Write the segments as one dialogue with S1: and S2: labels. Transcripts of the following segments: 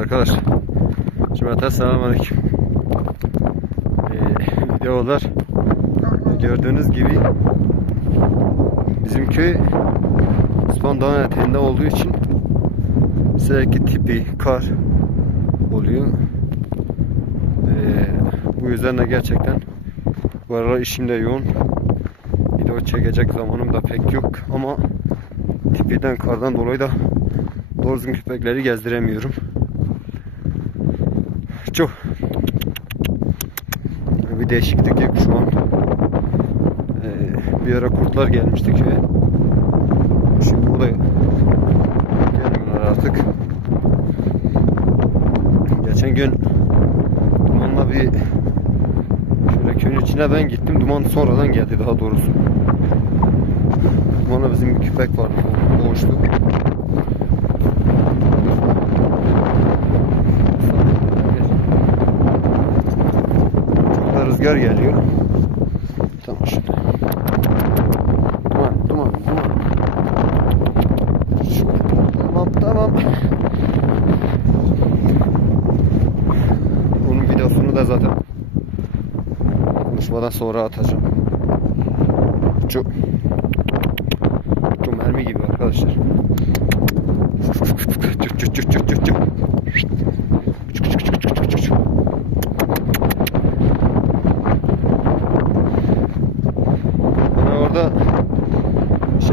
S1: arkadaşlar. Cümleten selamun aleyküm. Ee, videolar gördüğünüz gibi bizim köy Osman Dağı'nın eteğinde olduğu için sürekli tipi, kar oluyor. Ee, bu yüzden de gerçekten bu aralar işim de yoğun. Video çekecek zamanım da pek yok ama tipiden, kardan dolayı da doğru düzgün köpekleri gezdiremiyorum. Çok bir değişiklik yok şu an. Ee, bir ara kurtlar gelmişti köye. Şimdi o da gelmiyorlar artık. Geçen gün dumanla bir şöyle köyün içine ben gittim. Duman sonradan geldi daha doğrusu. Dumanla bizim bir köpek vardı. Doğuştu. Rüzgar geliyor. Tamam şimdi. Duman, duman, duman. Şöyle. Tamam, tamam. Bunun videosunu da zaten konuşmadan sonra atacağım. Çok çok mermi gibi arkadaşlar. Çık çık çık çık çık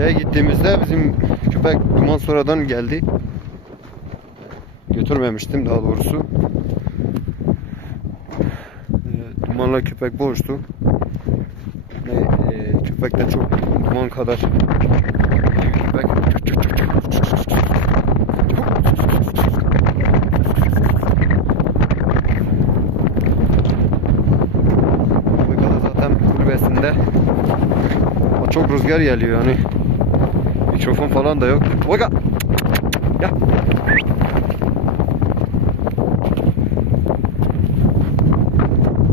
S1: şeye gittiğimizde bizim köpek duman sonradan geldi. Götürmemiştim daha doğrusu. Ee, Dumanla köpek boğuştu. Ve e, köpek de çok duman kadar köpek. Kulübesinde çok rüzgar geliyor yani. Mikrofon falan da yok. Oga! Ya!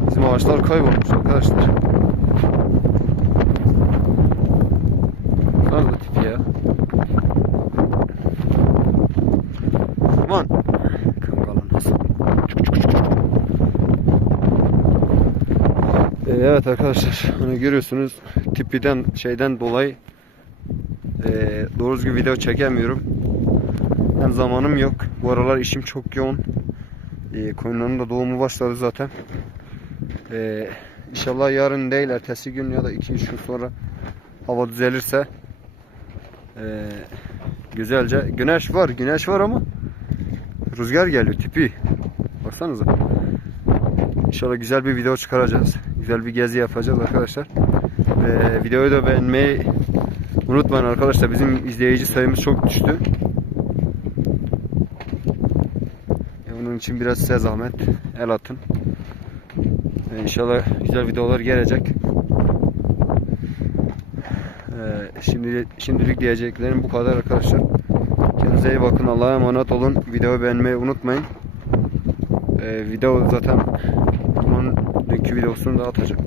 S1: Bizim ağaçlar kaybolmuş arkadaşlar. Nerede tipi ya? Aman! Ee, Evet arkadaşlar hani görüyorsunuz tipiden şeyden dolayı ee, doğru düzgün video çekemiyorum. Hem zamanım yok. Bu aralar işim çok yoğun. Ee, koyunların da doğumu başladı zaten. Ee, inşallah yarın değil ertesi gün ya da 2-3 gün sonra hava düzelirse ee, güzelce güneş var güneş var ama rüzgar geliyor tipi baksanıza İnşallah güzel bir video çıkaracağız güzel bir gezi yapacağız arkadaşlar ve videoyu da beğenmeyi unutmayın arkadaşlar bizim izleyici sayımız çok düştü E, onun için biraz size zahmet el atın ve inşallah güzel videolar gelecek ee, şimdi şimdilik diyeceklerim bu kadar arkadaşlar. Kendinize iyi bakın. Allah'a emanet olun. Videoyu beğenmeyi unutmayın. Ee, video zaten Duman'ın dünkü videosunu da atacağım.